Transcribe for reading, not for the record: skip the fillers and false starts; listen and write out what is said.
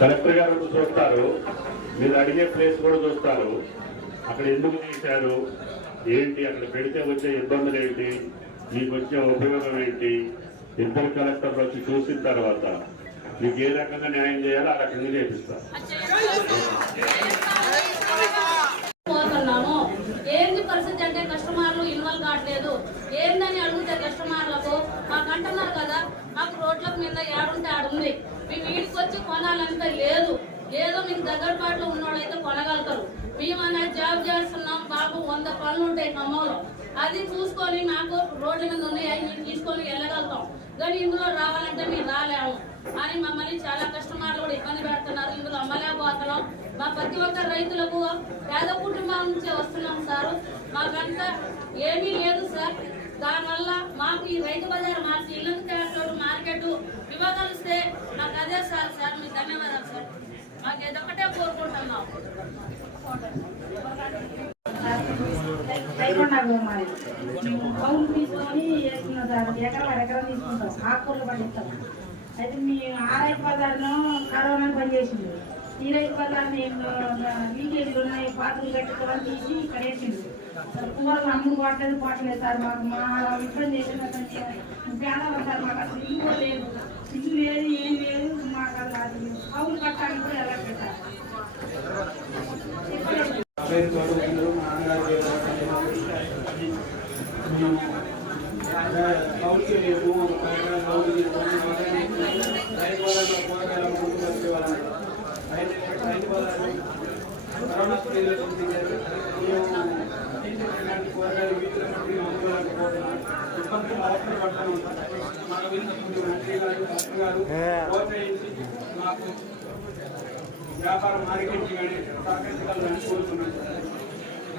Collector గారు చూస్తారు, మీరు అడిగే ప్లేస్ కూడా చూస్తారు. అక్కడ ఎందుకు తీశారు ఏంటి, అక్కడ పెడితే వచ్చే ఇబ్బందులు ఏంటి, మీకు వచ్చే ఉపయోగం ఏంటి, ఇద్దరు కలెక్టర్లు వచ్చి చూసిన తర్వాత మీకు ఏ రకంగా న్యాయం చేయాలో ఆ రకంగా చేపిస్తారు. ఏంటి పరిస్థితి అంటే కస్టమర్లు ఇన్వాల్వ్ కావట్లేదు. ఏందని అడిగితే కస్టమర్లకు మాకు అంటున్నారు కదా, మాకు రోడ్ల మీద ఏడుంటే ఆడుంది, మేము వీడికి వచ్చి కొనాలంటే లేదు. ఏదో మీకు దగ్గరపాటులో ఉన్నోళ్ళైతే కొనగలుగుతారు. మేము అనేది జాబ్ చేస్తున్నాం, మాకు 100 పనులు ఉంటాయి ఖమ్మంలో, అది చూసుకొని నాకు రోడ్ల మీద ఉన్నాయి మేము తీసుకొని వెళ్ళగలుగుతాం. కానీ ఇందులో రావాలంటే మేము రాలేము అని మమ్మల్ని చాలా కస్టమర్లు కూడా ఇబ్బంది పెడుతున్నారు. ఇందులో అమ్మలేకపోతున్నాం. మా ప్రతి ఒక్క రైతులకు పేద కుటుంబాల నుంచే వస్తున్నాం సార్. మాకంతా ఏమీ లేదు సార్. దానివల్ల మాకు ఈ రైతు బజార్ మార్చి ఇల్లు తేటోడు మార్కెట్ ఇవ్వగలిస్తే మాకు అదే సార్. సార్ మీకు ధన్యవాదాలు సార్. మాకు ఏదొక్కటే కోరుకుంటున్నాం. పౌలు తీసుకొని వేసుకున్నాం సార్. ఎకరం తీసుకుంటాం, ఆకుకూరలు పండిస్తాం. అయితే మీ ఆ రైతు బజార్లో కరోనా పనిచేసింది. ఈ రైతు బజార్ని లీకేజీలు ఉన్నాయి, పాత్రలు కట్టుకోవడం తీసి ఇక్కడ వేసింది. కూరలు అమ్ముకోవట్లేదు పోవట్లేదు సార్. మాకు మా ఇబ్బంది చేసిన పేదవాళ్ళు సార్. మాకు అసలు ఇల్లు కూడా లేదు, ఇల్లు లేదు, ఏం లేదు. మాకు అది పౌలు కట్టాలని కూడా ఎలా పెట్టారు. వ్యాపార మార్కెటింగ్ సహకరించాలని కోరుతున్నాను.